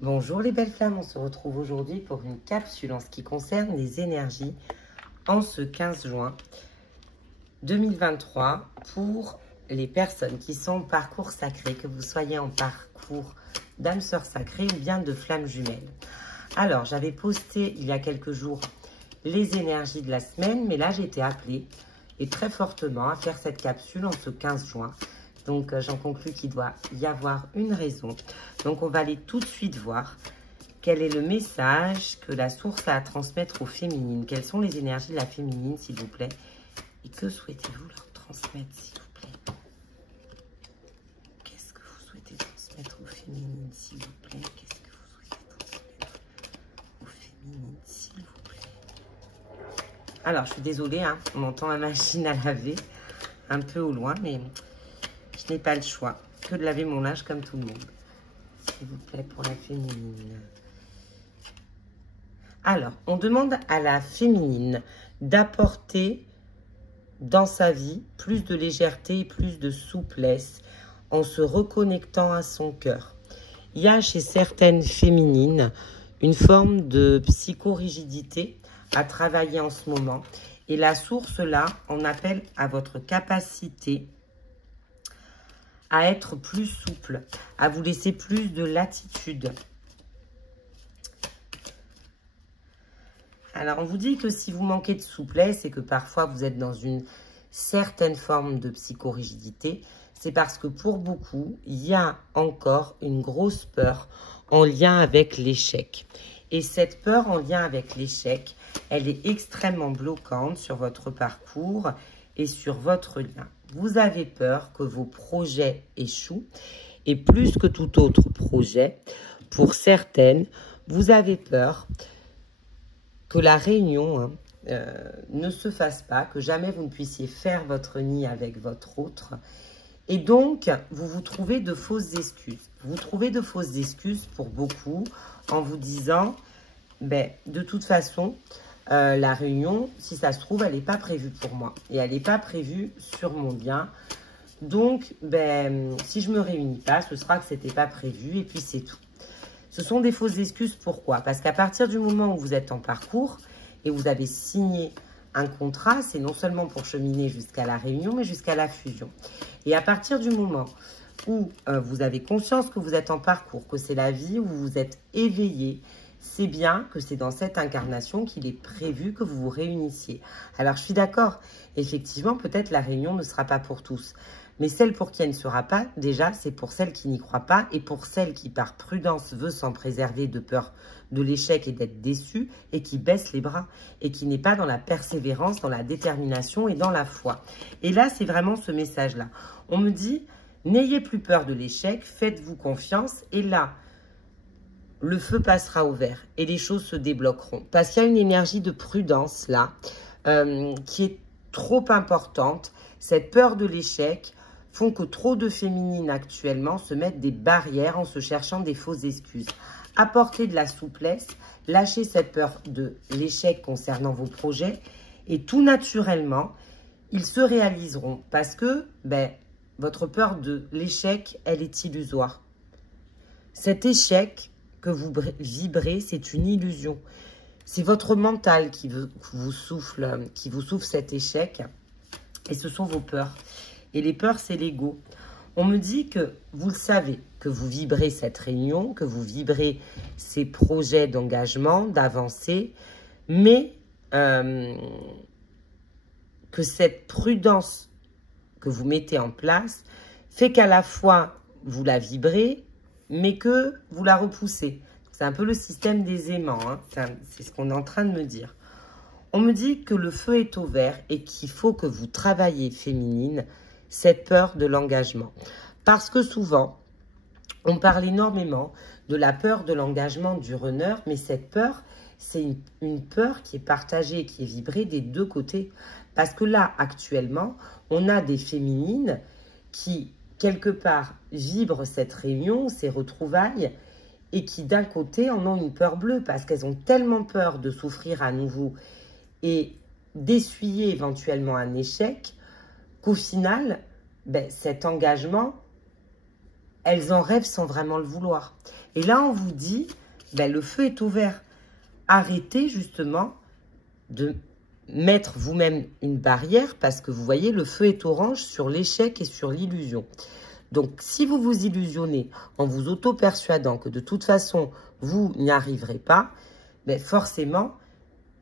Bonjour les belles flammes, on se retrouve aujourd'hui pour une capsule en ce qui concerne les énergies en ce 15 juin 2023 pour les personnes qui sont en parcours sacré, que vous soyez en parcours d'âme sœur sacrée ou bien de flamme jumelle. Alors, j'avais posté il y a quelques jours les énergies de la semaine, mais là j'ai été appelée et très fortement à faire cette capsule en ce 15 juin. Donc, j'en conclus qu'il doit y avoir une raison. Donc, on va aller tout de suite voir quel est le message que la source a à transmettre aux féminines. Quelles sont les énergies de la féminine, s'il vous plaît? Et que souhaitez-vous leur transmettre, s'il vous plaît? Qu'est-ce que vous souhaitez transmettre aux féminines, s'il vous plaît? Qu'est-ce que vous souhaitez transmettre aux féminines, s'il vous plaît? Alors, je suis désolée, hein, on entend la machine à laver un peu au loin, mais je n'ai pas le choix que de laver mon linge comme tout le monde. S'il vous plaît, pour la féminine. Alors, on demande à la féminine d'apporter dans sa vie plus de légèreté et plus de souplesse en se reconnectant à son cœur. Il y a chez certaines féminines une forme de psychorigidité à travailler en ce moment. Et la source là en appelle à votre capacité à être plus souple, à vous laisser plus de latitude. Alors, on vous dit que si vous manquez de souplesse et que parfois vous êtes dans une certaine forme de psychorigidité, c'est parce que pour beaucoup, il y a encore une grosse peur en lien avec l'échec. Et cette peur en lien avec l'échec, elle est extrêmement bloquante sur votre parcours et sur votre lien. Vous avez peur que vos projets échouent et plus que tout autre projet, pour certaines, vous avez peur que la réunion ne se fasse pas, que jamais vous ne puissiez faire votre nid avec votre autre. Et donc, vous vous trouvez de fausses excuses. Vous trouvez de fausses excuses pour beaucoup en vous disant, ben, de toute façon, la réunion, si ça se trouve, elle n'est pas prévue pour moi. Et elle n'est pas prévue sur mon bien. Donc, ben, si je ne me réunis pas, ce sera que ce n'était pas prévu et puis c'est tout. Ce sont des fausses excuses. Pourquoi? Parce qu'à partir du moment où vous êtes en parcours et vous avez signé un contrat, c'est non seulement pour cheminer jusqu'à la réunion, mais jusqu'à la fusion. Et à partir du moment où vous avez conscience que vous êtes en parcours, que c'est la vie, où vous êtes éveillé, c'est bien que c'est dans cette incarnation qu'il est prévu que vous vous réunissiez. Alors, je suis d'accord. Effectivement, peut-être la réunion ne sera pas pour tous. Mais celle pour qui elle ne sera pas, déjà, c'est pour celle qui n'y croit pas et pour celle qui, par prudence, veut s'en préserver de peur de l'échec et d'être déçue et qui baisse les bras et qui n'est pas dans la persévérance, dans la détermination et dans la foi. Et là, c'est vraiment ce message-là. On me dit, n'ayez plus peur de l'échec, faites-vous confiance et là, le feu passera au vert et les choses se débloqueront. Parce qu'il y a une énergie de prudence là qui est trop importante. Cette peur de l'échec font que trop de féminines actuellement se mettent des barrières en se cherchant des fausses excuses. Apportez de la souplesse, lâchez cette peur de l'échec concernant vos projets et tout naturellement, ils se réaliseront parce que ben, votre peur de l'échec, elle est illusoire. Cet échec que vous vibrez, c'est une illusion. C'est votre mental qui vous souffle cet échec et ce sont vos peurs. Et les peurs, c'est l'ego. On me dit que vous le savez, que vous vibrez cette réunion, que vous vibrez ces projets d'engagement, d'avancée, mais que cette prudence que vous mettez en place fait qu'à la fois vous la vibrez, mais que vous la repoussez. C'est un peu le système des aimants, hein. C'est ce qu'on est en train de me dire. On me dit que le feu est au vert et qu'il faut que vous travaillez, féminine, cette peur de l'engagement. Parce que souvent, on parle énormément de la peur de l'engagement du runner, mais cette peur, c'est une peur qui est partagée, qui est vibrée des deux côtés. Parce que là, actuellement, on a des féminines qui, quelque part, vibrent cette réunion, ces retrouvailles, et qui, d'un côté, en ont une peur bleue, parce qu'elles ont tellement peur de souffrir à nouveau et d'essuyer éventuellement un échec, qu'au final, ben, cet engagement, elles en rêvent sans vraiment le vouloir. Et là, on vous dit, ben, le feu est au vert. Arrêtez justement de mettre vous-même une barrière parce que vous voyez, le feu est orange sur l'échec et sur l'illusion. Donc, si vous vous illusionnez en vous auto-persuadant que de toute façon, vous n'y arriverez pas, ben forcément,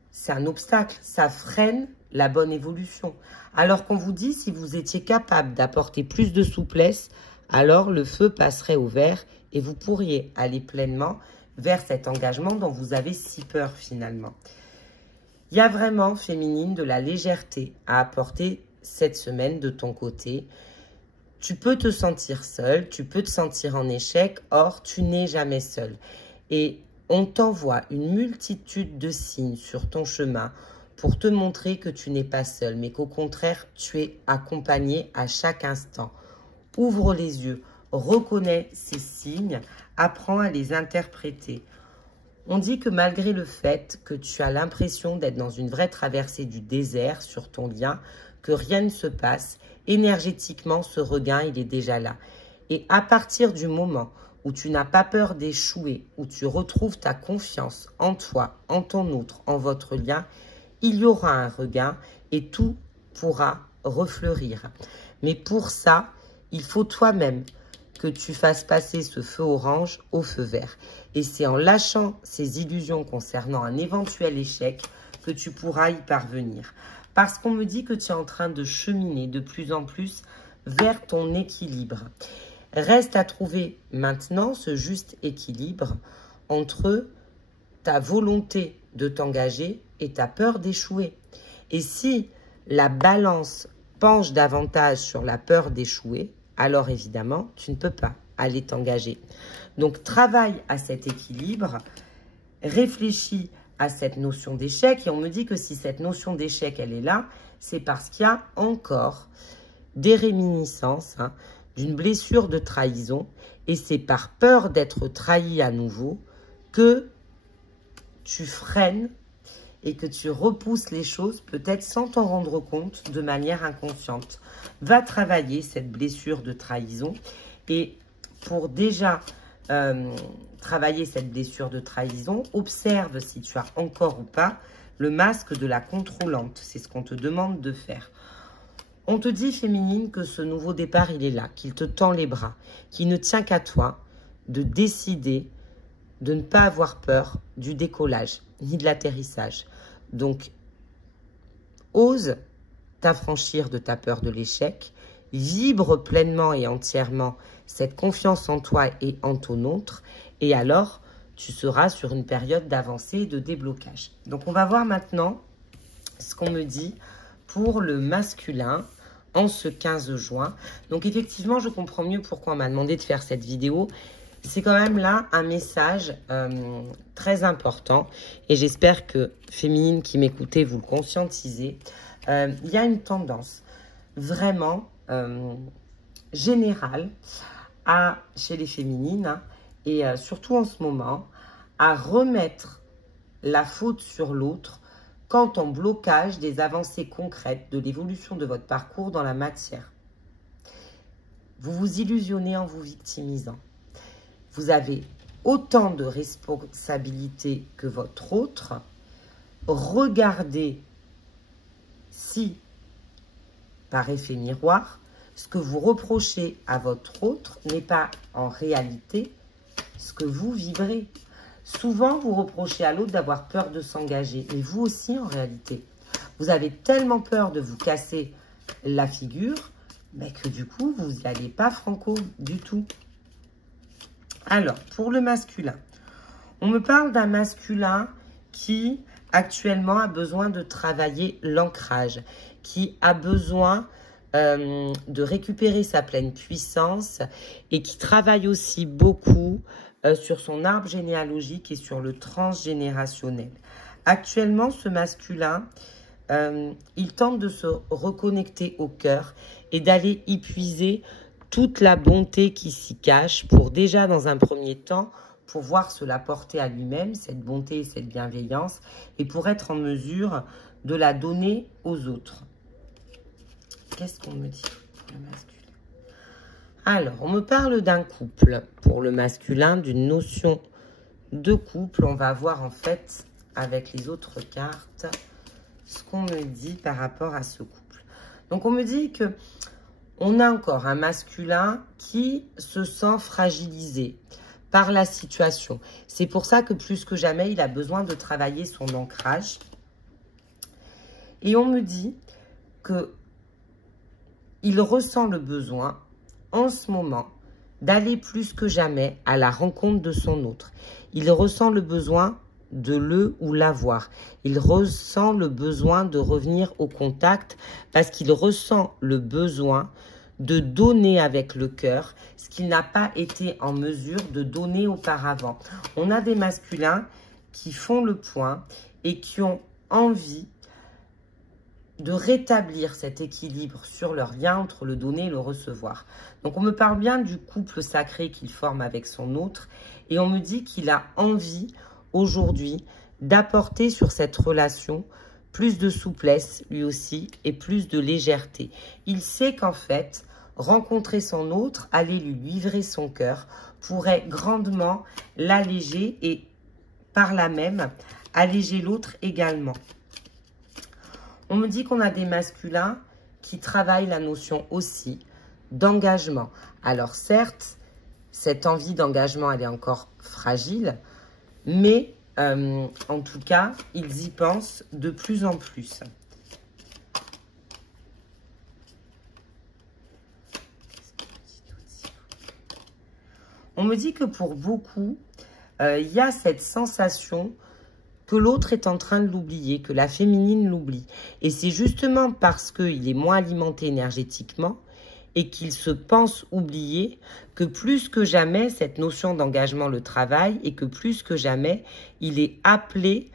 c'est un obstacle. Ça freine la bonne évolution. Alors qu'on vous dit, si vous étiez capable d'apporter plus de souplesse, alors le feu passerait au vert et vous pourriez aller pleinement vers cet engagement dont vous avez si peur finalement. Il y a vraiment, féminine, de la légèreté à apporter cette semaine de ton côté. Tu peux te sentir seule, tu peux te sentir en échec, or tu n'es jamais seule. Et on t'envoie une multitude de signes sur ton chemin pour te montrer que tu n'es pas seule, mais qu'au contraire, tu es accompagnée à chaque instant. Ouvre les yeux, reconnais ces signes, apprends à les interpréter. On dit que malgré le fait que tu as l'impression d'être dans une vraie traversée du désert sur ton lien, que rien ne se passe, énergétiquement, ce regain, il est déjà là. Et à partir du moment où tu n'as pas peur d'échouer, où tu retrouves ta confiance en toi, en ton autre, en votre lien, il y aura un regain et tout pourra refleurir. Mais pour ça, il faut toi-même que tu fasses passer ce feu orange au feu vert. Et c'est en lâchant ces illusions concernant un éventuel échec que tu pourras y parvenir. Parce qu'on me dit que tu es en train de cheminer de plus en plus vers ton équilibre. Reste à trouver maintenant ce juste équilibre entre ta volonté de t'engager et ta peur d'échouer. Et si la balance penche davantage sur la peur d'échouer, alors évidemment, tu ne peux pas aller t'engager. Donc, travaille à cet équilibre, réfléchis à cette notion d'échec. Et on me dit que si cette notion d'échec, elle est là, c'est parce qu'il y a encore des réminiscences d'une blessure de trahison. Et c'est par peur d'être trahi à nouveau que tu freines et que tu repousses les choses, peut-être sans t'en rendre compte, de manière inconsciente. Va travailler cette blessure de trahison. Et pour déjà travailler cette blessure de trahison, observe si tu as encore ou pas le masque de la contrôlante. C'est ce qu'on te demande de faire. On te dit, féminine, que ce nouveau départ, il est là, qu'il te tend les bras, qu'il ne tient qu'à toi de décider de ne pas avoir peur du décollage, ni de l'atterrissage. Donc, ose t'affranchir de ta peur de l'échec, vibre pleinement et entièrement cette confiance en toi et en ton autre, et alors, tu seras sur une période d'avancée et de déblocage. Donc, on va voir maintenant ce qu'on me dit pour le masculin en ce 15 juin. Donc, effectivement, je comprends mieux pourquoi on m'a demandé de faire cette vidéo. C'est quand même là un message très important et j'espère que, féminine qui m'écoutez, vous le conscientisez. Il y a une tendance vraiment générale chez les féminines et surtout en ce moment à remettre la faute sur l'autre quant au blocage des avancées concrètes de l'évolution de votre parcours dans la matière. Vous vous illusionnez en vous victimisant. Vous avez autant de responsabilités que votre autre. Regardez si, par effet miroir, ce que vous reprochez à votre autre n'est pas en réalité ce que vous vibrez. Souvent, vous reprochez à l'autre d'avoir peur de s'engager, mais vous aussi en réalité. Vous avez tellement peur de vous casser la figure mais que du coup, vous n'y allez pas franco du tout. Alors, pour le masculin, on me parle d'un masculin qui actuellement a besoin de travailler l'ancrage, qui a besoin de récupérer sa pleine puissance et qui travaille aussi beaucoup sur son arbre généalogique et sur le transgénérationnel. Actuellement, ce masculin, il tente de se reconnecter au cœur et d'aller y puiser toute la bonté qui s'y cache pour déjà, dans un premier temps, pouvoir se la porter à lui-même, cette bonté et cette bienveillance, et pour être en mesure de la donner aux autres. Qu'est-ce qu'on me dit pour le masculin? Alors, on me parle d'un couple. Pour le masculin, d'une notion de couple. On va voir en fait, avec les autres cartes, ce qu'on me dit par rapport à ce couple. Donc, on me dit que on a encore un masculin qui se sent fragilisé par la situation. C'est pour ça que plus que jamais, il a besoin de travailler son ancrage. Et on me dit que il ressent le besoin en ce moment d'aller plus que jamais à la rencontre de son autre. Il ressent le besoin de le ou la voir. Il ressent le besoin de revenir au contact parce qu'il ressent le besoin de donner avec le cœur ce qu'il n'a pas été en mesure de donner auparavant. On a des masculins qui font le point et qui ont envie de rétablir cet équilibre sur leur lien entre le donner et le recevoir. Donc, on me parle bien du couple sacré qu'il forme avec son autre et on me dit qu'il a envie aujourd'hui d'apporter sur cette relation plus de souplesse lui aussi et plus de légèreté. Il sait qu'en fait, rencontrer son autre, aller lui livrer son cœur, pourrait grandement l'alléger et par là même alléger l'autre également. On me dit qu'on a des masculins qui travaillent la notion aussi d'engagement. Alors certes, cette envie d'engagement, elle est encore fragile, mais en tout cas, ils y pensent de plus en plus. On me dit que pour beaucoup, il y a cette sensation que l'autre est en train de l'oublier, que la féminine l'oublie. Et c'est justement parce qu'il est moins alimenté énergétiquement et qu'il se pense oublié que plus que jamais, cette notion d'engagement le travaille et que plus que jamais, il est appelé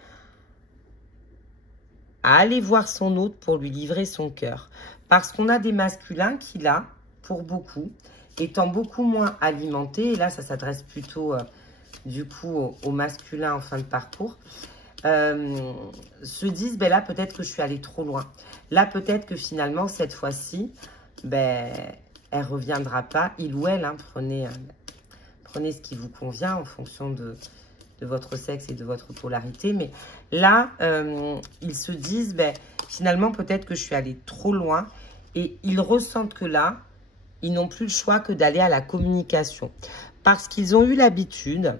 à aller voir son autre pour lui livrer son cœur. Parce qu'on a des masculins qui, là, pour beaucoup, étant beaucoup moins alimentés, et là, ça s'adresse plutôt, du coup, aux masculins en fin de parcours, se disent, ben là, peut-être que je suis allée trop loin. Là, peut-être que finalement, cette fois-ci, ben, elle reviendra pas. Il ou elle, hein, prenez ce qui vous convient en fonction de votre sexe et de votre polarité. Mais là, ils se disent, ben, finalement, peut-être que je suis allée trop loin. Et ils ressentent que là, ils n'ont plus le choix que d'aller à la communication. Parce qu'ils ont eu l'habitude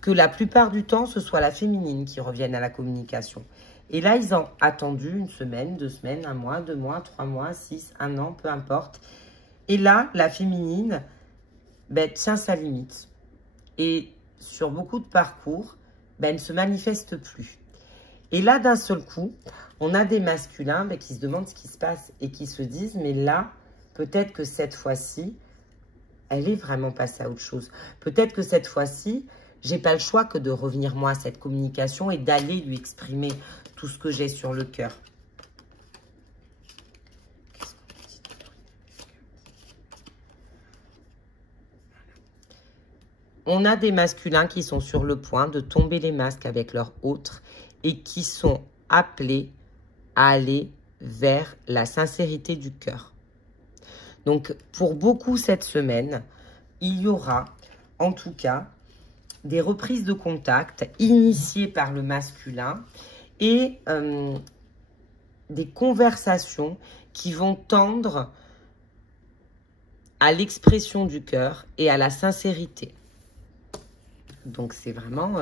que la plupart du temps, ce soit la féminine qui revienne à la communication. Et là, ils ont attendu une semaine, 2 semaines, 1 mois, 2 mois, 3 mois, 6, 1 an, peu importe. Et là, la féminine ben, tient sa limite. Et sur beaucoup de parcours, ben, elle ne se manifeste plus. Et là, d'un seul coup, on a des masculins ben, qui se demandent ce qui se passe et qui se disent, mais là, peut-être que cette fois-ci, elle est vraiment passée à autre chose. Peut-être que cette fois-ci, j'ai pas le choix que de revenir moi à cette communication et d'aller lui exprimer tout ce que j'ai sur le cœur. On a des masculins qui sont sur le point de tomber les masques avec leur autre et qui sont appelés à aller vers la sincérité du cœur. Donc, pour beaucoup cette semaine, il y aura, en tout cas, des reprises de contact initiées par le masculin et des conversations qui vont tendre à l'expression du cœur et à la sincérité. Donc, c'est vraiment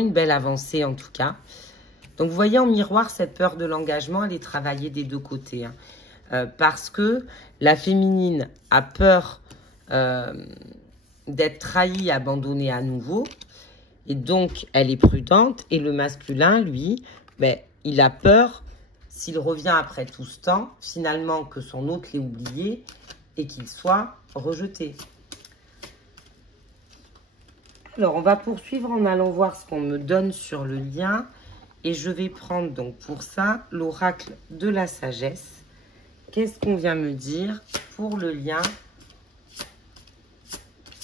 une belle avancée en tout cas. Donc, vous voyez en miroir, cette peur de l'engagement, elle est travaillée des deux côtés. Hein. Parce que la féminine a peur d'être trahie, abandonnée à nouveau. Et donc, elle est prudente. Et le masculin, lui, ben, il a peur, s'il revient après tout ce temps, finalement, que son autre l'ait oublié et qu'il soit rejeté. Alors, on va poursuivre en allant voir ce qu'on me donne sur le lien. Et je vais prendre donc pour ça l'oracle de la sagesse. Qu'est-ce qu'on vient me dire pour le lien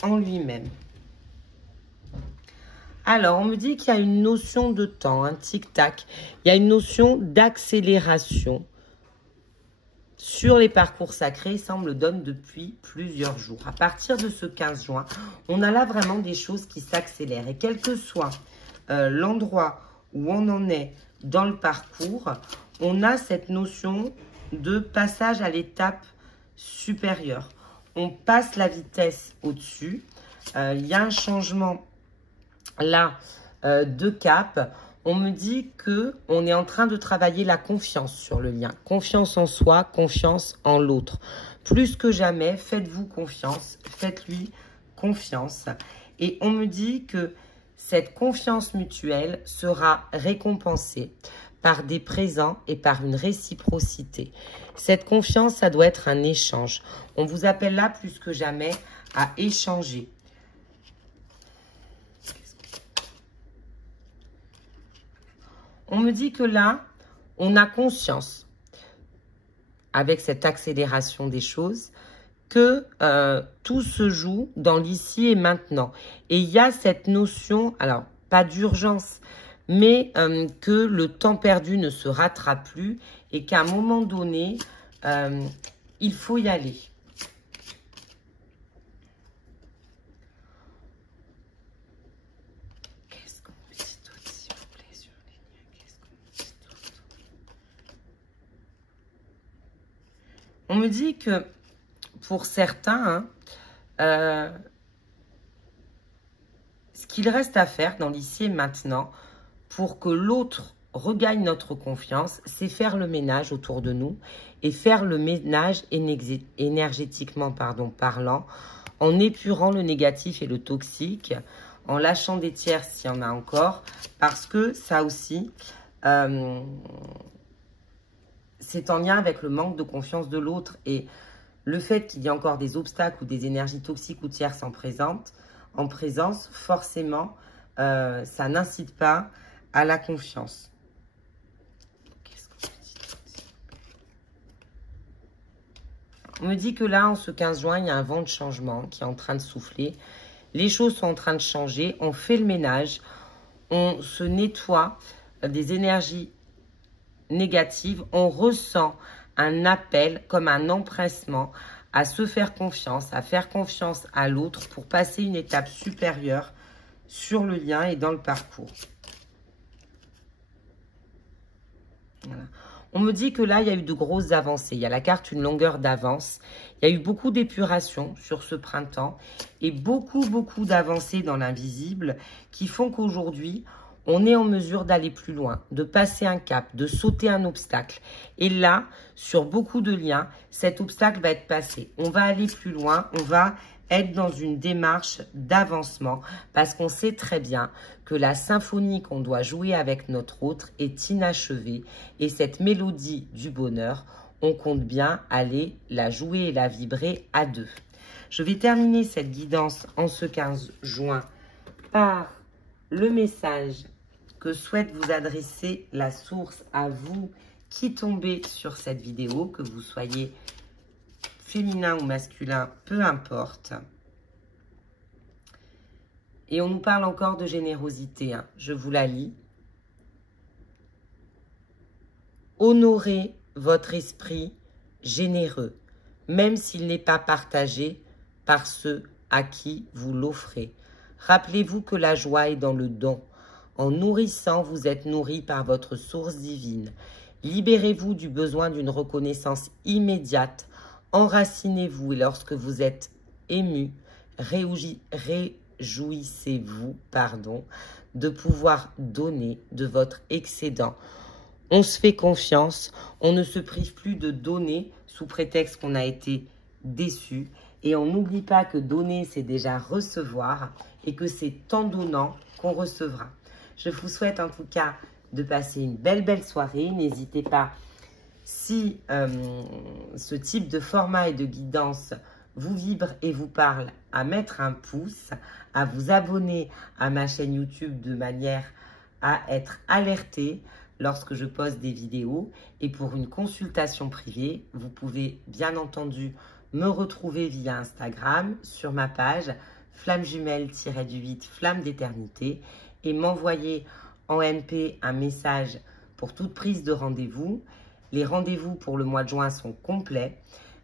en lui-même? Alors, on me dit qu'il y a une notion de temps, un tic-tac. Il y a une notion d'accélération sur les parcours sacrés, ça on me le donne depuis plusieurs jours. À partir de ce 15 juin, on a là vraiment des choses qui s'accélèrent. Et quel que soit l'endroit où on en est dans le parcours, on a cette notion de passage à l'étape supérieure. On passe la vitesse au-dessus. Il y a un changement là de cap. On me dit qu'on est en train de travailler la confiance sur le lien. Confiance en soi, confiance en l'autre. Plus que jamais, faites-vous confiance, faites-lui confiance. Et on me dit que cette confiance mutuelle sera récompensée par des présents et par une réciprocité. Cette confiance, ça doit être un échange. On vous appelle là plus que jamais à échanger. On me dit que là, on a conscience, avec cette accélération des choses, que tout se joue dans l'ici et maintenant. Et il y a cette notion, alors pas d'urgence, mais que le temps perdu ne se rattrape plus et qu'à un moment donné, il faut y aller. On me dit que pour certains, ce qu'il reste à faire dans l'ici et maintenant pour que l'autre regagne notre confiance, c'est faire le ménage autour de nous et faire le ménage énergétiquement parlant, en épurant le négatif et le toxique, en lâchant des tiers s'il y en a encore, parce que ça aussi... c'est en lien avec le manque de confiance de l'autre et le fait qu'il y ait encore des obstacles ou des énergies toxiques ou tierces en présence, forcément, ça n'incite pas à la confiance. On me dit que là, en ce 15 juin, il y a un vent de changement qui est en train de souffler. Les choses sont en train de changer. On fait le ménage. On se nettoie des énergies négative, on ressent un appel comme un empressement à se faire confiance, à faire confiance à l'autre pour passer une étape supérieure sur le lien et dans le parcours. Voilà. On me dit que là, il y a eu de grosses avancées. Il y a la carte une longueur d'avance. Il y a eu beaucoup d'épuration sur ce printemps et beaucoup d'avancées dans l'invisible qui font qu'aujourd'hui, on est en mesure d'aller plus loin, de passer un cap, de sauter un obstacle. Et là, sur beaucoup de liens, cet obstacle va être passé. On va aller plus loin, on va être dans une démarche d'avancement parce qu'on sait très bien que la symphonie qu'on doit jouer avec notre autre est inachevée. Et cette mélodie du bonheur, on compte bien aller la jouer et la vibrer à deux. Je vais terminer cette guidance en ce 15 juin par le message que souhaite vous adresser la source à vous qui tombez sur cette vidéo, que vous soyez féminin ou masculin, peu importe. Et on nous parle encore de générosité, hein. Je vous la lis. Honorez votre esprit généreux, même s'il n'est pas partagé par ceux à qui vous l'offrez. Rappelez-vous que la joie est dans le don. En nourrissant, vous êtes nourri par votre source divine. Libérez-vous du besoin d'une reconnaissance immédiate. Enracinez-vous et lorsque vous êtes ému, réjouissez-vous, de pouvoir donner de votre excédent. On se fait confiance, on ne se prive plus de donner sous prétexte qu'on a été déçu. Et on n'oublie pas que donner, c'est déjà recevoir et que c'est en donnant qu'on recevra. Je vous souhaite en tout cas de passer une belle soirée. N'hésitez pas, si ce type de format et de guidance vous vibre et vous parle, à mettre un pouce, à vous abonner à ma chaîne YouTube de manière à être alerté lorsque je poste des vidéos. Et pour une consultation privée, vous pouvez bien entendu me retrouver via Instagram sur ma page flamme jumelle-8 flamme d'éternité et m'envoyer en MP un message pour toute prise de rendez-vous. Les rendez-vous pour le mois de juin sont complets.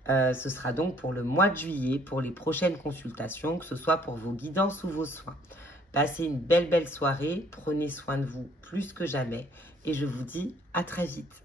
Ce sera donc pour le mois de juillet, pour les prochaines consultations, que ce soit pour vos guidances ou vos soins. Passez une belle soirée, prenez soin de vous plus que jamais et je vous dis à très vite.